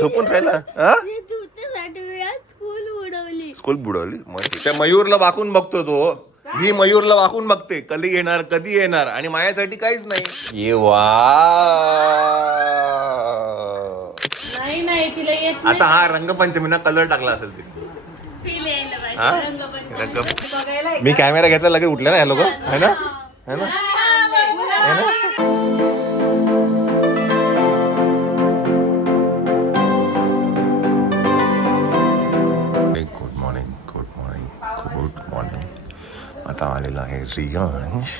झोपून राहिला स्कूल बुडवली मग त्या मयूरला वाकून बघतो तो. ही मयूरला वाकून बघते कधी येणार आणि माझ्यासाठी काहीच नाही. ये वा नाही तिला येत नाही. आता हा रंगपंचमीना कलर टाकला असेल ते. फील यायला पाहिजे हा? रंगपंचमी. मी कॅमेरा घेतला लगेच उठले ना हे लोक है ना है ना है ना. Good morning good morning good morning. आता आलेला आहे रियांश.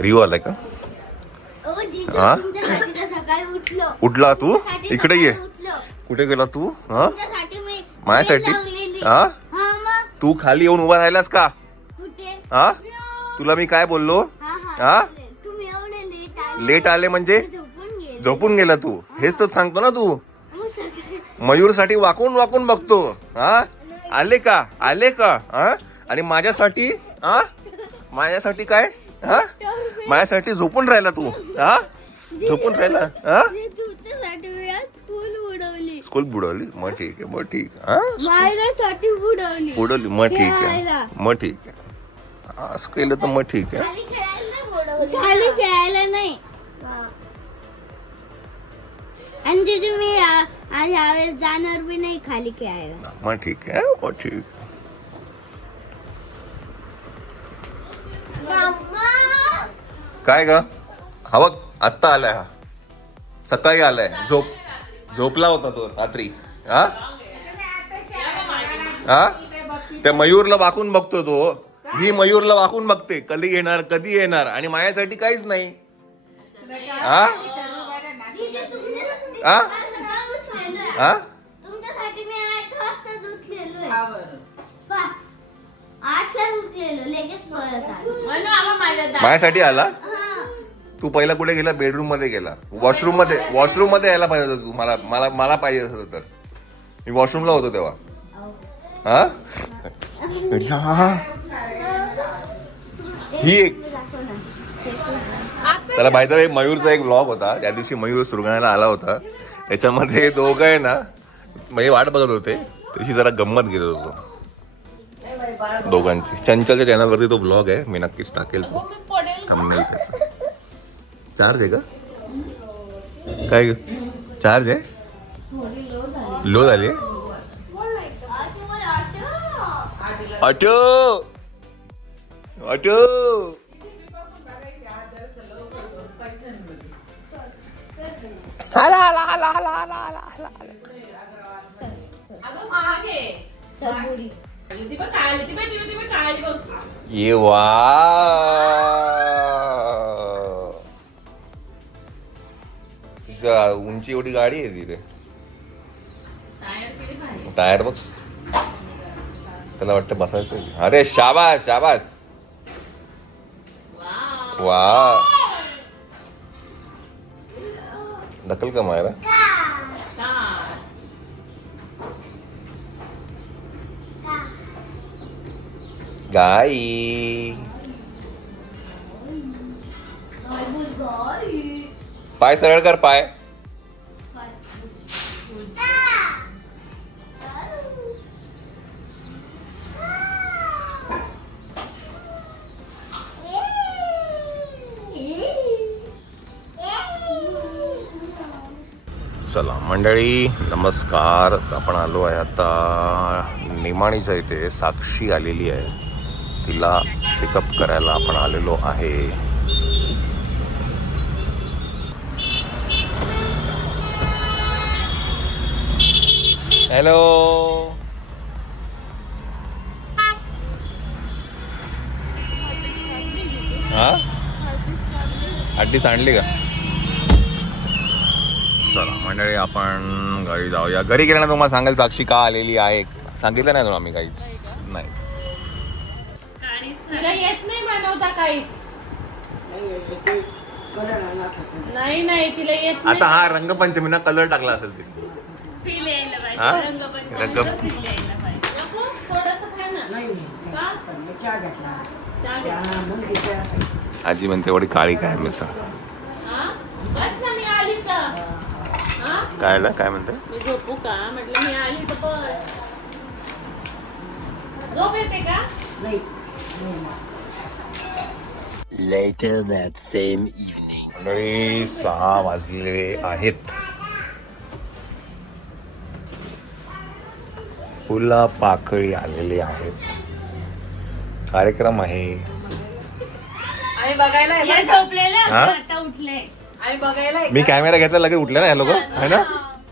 रिओ आलाय का? हा उठला तू इकडे ये. कुठे गेला तू? हा माझ्यासाठी हा तू खाली येऊन उभा राहिलास का? हा तुला मी काय बोललो? हा लेट आले म्हणजे झोपून गेला तू. हेच तर सांगतो ना तू. मयूर साठी वाकून वाकून बघतो. हा आले का हा आणि माझ्यासाठी हा माझ्यासाठी काय हा माझ्यासाठी झोपून राहिला तू. हा झोपून राहिला हा स्कूल बुडवली मग ठीक आहे मग ठीक आहे. बुडवली मग ठीक आहे मग ठीक आहे. असं केलं तर मग ठीक आहे. खाली खेळायला नाही. आणि ते तुम्ही ह्यावेळेस जाणार बी नाही खाली खेळायला. मग ठीक आहे मग ठीक. काय ग हा बघ आत्ता आलाय. हा सकाळी आलाय. झोपला होता तो रात्री. हा हा त्या मयूरला वाकून बघतो तो. ही मयूरला वाकून बघते कधी येणार आणि माझ्यासाठी काहीच नाही. हा हा हा तुमच्यासाठी मी 8 वाजता उठलेलो आहे. 8 ला उठलेलो लगेच परत आलो. माझ्यासाठी आला. तू पहिला कुठे गेला? बेडरूम मध्ये गेला. वॉशरूम मध्ये यायला पाहिजे होता तू. मला पाहिजे असं तर मी वॉशरूमला होतो तेव्हा. हा ही एक त्याला माहिती आहे. मयूरचा एक व्लॉग होता त्या दिवशी. मयूर सुरगाण्याला आला होता. त्याच्यामध्ये दोघं आहे ना म्हणजे वाट बघत होते. तशी जरा गंमत घेत होतो दोघांची. चंचलच्या चॅनलवरती तो व्लॉग आहे. मी नक्कीच टाकेल तो थंबनेल त्याचा. चार्ज आहे का काय? चार्ज आहे लो झाली. ऑटो ऑटो ये वा तुझ्या उंची एवढी गाडी आहे ती रे. टायर बघ. त्याला वाटतं बसायचं. अरे शाबास शाबास वा. ढकल का मायरा. गाई पाय सरळ कर. पाय चला मंडळी नमस्कार. आपण आलो आहे आता निमाणीच्या इथे. साक्षी आलेली आहे. तिला पिकअप करायला आपण आलेलो आहे. हॅलो हा हड्डी सांडली का? चला मंडळी आपण घरी जाऊया. घरी गेल्यानंतर तुम्हाला सांगाल साक्षी का आलेली आहे. सांगितलं नाही तुला आम्ही काहीच नाही. तिला येत नाही बनवता काहीच. नाही तिला येत नाही. आता हा रंगपंचमीना कलर टाकला असेल ते. फील यायला हा? पाहिजे रंगपंचमी. फील यायला पाहिजे. थोडंसं खा ना. चहा घे. आजी म्हणते एवढी काळी काय मिसळ. बस ना मी आली तर. काय म्हणते? मी झोपू का म्हटलं, मी आली तर पण झोप येते का? नाही. Later that same evening. मंडळी 6 वाजलेले आहेत. फुला पाकळी आलेली आहेत. कार्यक्रम आहे. आम्ही बघायला आहे या बरं का? झोपलेल्या हा? आता उठले. आम्ही बघायला आहे मी कॅमेरा घेतला लगेच उठले ना हे लोक, है ना?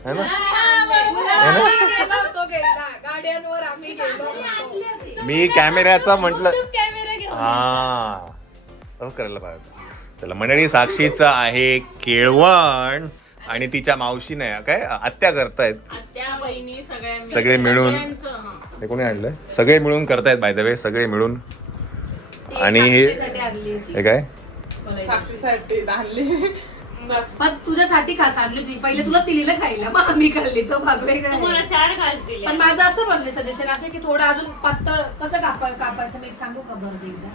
है ना? आम्ही गेलो, तो गेला गाड्यांवर, आम्ही गेलो. मी कॅमेऱ्याचा म्हटलं कॅमेरा घेऊन हा असं करायला पाहिजे. चला मंडळी, साक्षीचं आहे केळवण आणि तिच्या मावशीने काय आत्या करतायत. आत्या बहिणी सगळे मिळून. सगळ्यांचं, हा. हे कोणी आणलंय? सगळे मिळून करतायत बाय द वे, सगळे मिळून. आणि साक्षीसाठी आणली होती. हे काय साक्षीसाठी आणली. पण तुझ्यासाठी खास आणली होती. पहिले तुला दिलेलं खायला, मग आम्ही खाल्ली. तो भाग वेगळा आहे. तुम्हाला 4 घास दिले. पण माझं असं म्हणलं सजेशन असं की थोडं अजून पातळ कसं कापायचं मी सांगू का बरं एकदा?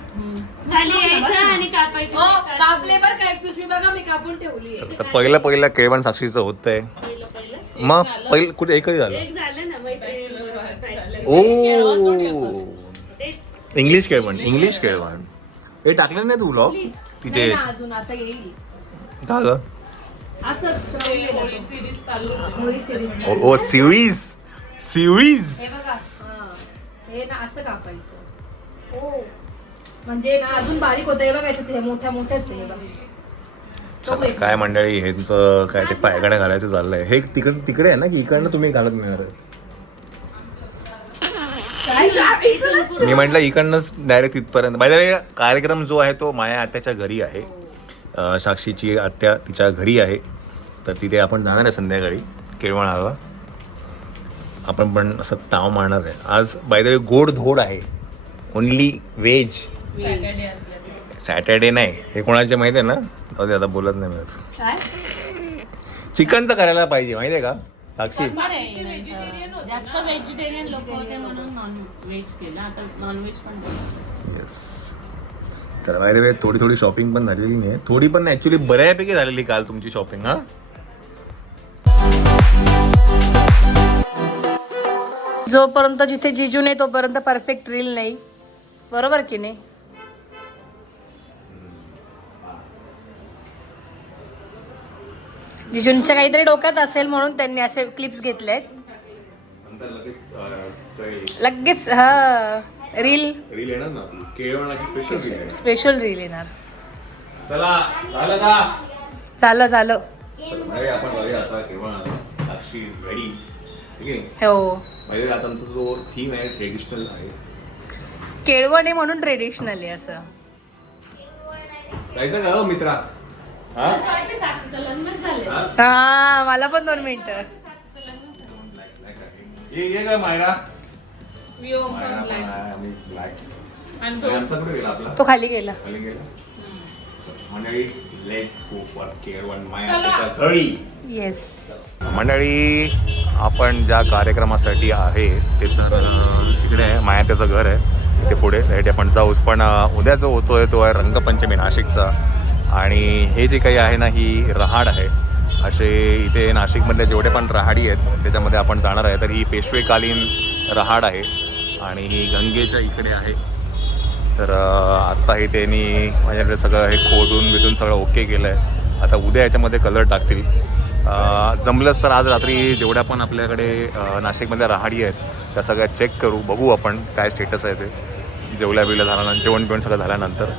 खाली यायचं आणि कापायचं. कापले बरं काय पिशवी बघा मी कापून ठेवली. चला, तर पहिलं केळवण साक्षीचं होतंय. पहिलं मग पहिलं कुठे एकच झालं. एक झालं ना मैत्रिणी. ओ इंग्लिश केळवण. हे टाकलं नाही तू व्लॉग तिचे नाही ना, अजून आता येईल का ग? असंच होळी सिरीज. ओ सिरीज. हे बघा हा. हे ना असं कापायचं. हो म्हणजे ना अजून बारीक होतं. हे बघायचं ते मोठ्याच आहे हे बघा. चला काय मंडळी, ह्यांचं काय ते पायगाड्या घालायचं चाललंय. हे तिकडे आहे ना की इकडनं तुम्ही घालत मिळणार? मी म्हटलं इकडनंच डायरेक्ट तिथपर्यंत. बाय द वे कार्यक्रम जो आहे तो माया आत्याच्या घरी आहे. साक्षीची आत्या तिच्या घरी आहे, तर तिथे आपण जाणार आहे संध्याकाळी केळवणाला. आपण पण असं ताव मारणार आहे आज. बाय द वे गोड धोड आहे, ओनली व्हेज. सॅटर्डे नाही. हे कोणाचे माहिती आहे ना? जाऊ आता बोलत नाही मी. काय चिकनचं करायला पाहिजे माहिती आहे का साक्षी? जास्त व्हेजिटेरियन लोक होते म्हणून नॉन व्हेज केलं. आता नॉनव्हेज पण येस. चला बाय द वे थोडी शॉपिंग पण झालेली नाही. थोडी पण नाही, ॲक्च्युली बऱ्यापैकी झालेली काल तुमची शॉपिंग. हा जोपर्यंत जिथे जिजू नाही तोपर्यंत परफेक्ट रील नाही, बरोबर की नाही? जिजूंच्या काहीतरी डोक्यात असेल म्हणून त्यांनी असे क्लिप्स घेतलेत. लगेच हा रील येणार ना केळवणाची स्पेशल रील येणार. चला झालं का? झालं आपण जाऊया आता केळवणाला. साक्षी इज रेडी. ठीक आहे. हो. म्हणजे आज आमचा जो थीम आहे ट्रेडिशनल आहे. केळवण आहे म्हणून ट्रेडिशनल आहे असं. जायचं का हो मित्रा? हा साक्षीचं लग्नच झालं. हा मला पण 2 मिनिटं. ये काय मायरा? विओ पण black. आणि तो आमचा कुठे गेला आपला? तो खाली गेला. खाली गेला. मंडळी लेट्स गो फॉर केळवण मायाच्या घरी. येस. मंडळी आपण ज्या कार्यक्रमासाठी आहे ते तर तिकडे आहे. मायात्याचं घर आहे इथे पुढे. त्यासाठी आपण जाऊच. पण उद्या जो होतोय तो आहे रंगपंचमी नाशिकचा. आणि हे जे काही आहे ना ही रहाड आहे. असे इथे नाशिकमधले जेवढे पण रहाडी आहेत त्याच्यामध्ये आपण जाणार आहे. तर ही पेशवेकालीन रहाड आहे आणि ही गंगेच्या इकडे आहे. तर आत्ता हे त्यांनी माझ्याकडे सगळं हे खोदून सगळं ओके केलं आहे. आता उद्या याच्यामध्ये कलर टाकतील. जमलंच तर आज रात्री जेवढ्या पण आपल्याकडे नाशिकमधल्या रहाडी आहेत त्या सगळ्या चेक करू, बघू आपण काय स्टेटस आहे ते. जेवल्या झाल्यानंतर जेवण बिवण सगळं झाल्यानंतर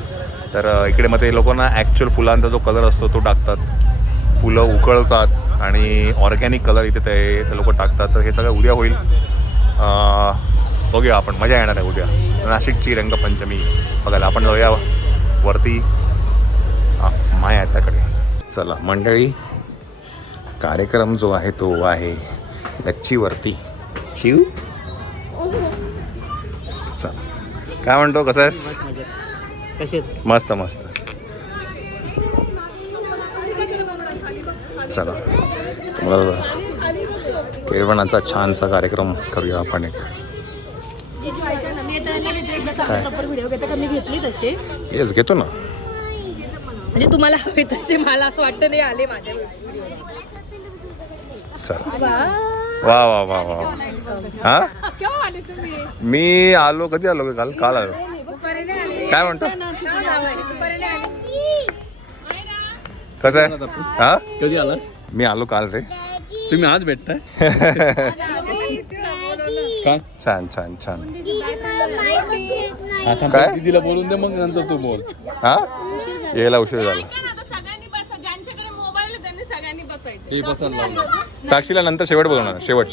तर इकडे मग ते लोकांना ॲक्च्युअल फुलांचा जो कलर असतो तो टाकतात. फुलं उकळतात आणि ऑर्गॅनिक कलर इथे ते लोक टाकतात. तर हे सगळं उद्या होईल. बघूया आपण, मजा येणार आहे उद्या नाशिकची रंगपंचमी बघायला. आपण जाऊया वरती माया त्याकडे. चला मंडळी, कार्यक्रम जो आहे तो आहे गच्चीवरती. शिव चला, काय म्हणतो, कसं आहेस? मस्त मस्त. चला तुम्हाला केळवणाचा छानसा कार्यक्रम करूया आपण एक. जिजू ऐका ना, मी एकदा चांगला प्रॉपर व्हिडिओ घेता का? मी घेतली तसे. येस घेतो ना. म्हणजे तुम्हाला हवे तसे, मला असं वाटतं नाही आले माझ्या व्हिडिओ. चला वा वा वा वा हा मी आलो कधी आलो काल आलो काय म्हणतो कसं आहे हा कधी आला मी आलो काल रे तुम्ही आज भेटताय का छान छान छान आता काय? दीदीला बोलून दे मग नंतर तू बोल हा यायला उशीर झाला सगळ्यांनी बसा ज्यांच्याकडे मोबाईल त्यांनी सगळ्यांनी बसायचं हे बसायला लावलं साक्षीला नंतर शेवट बोलवणार शेवट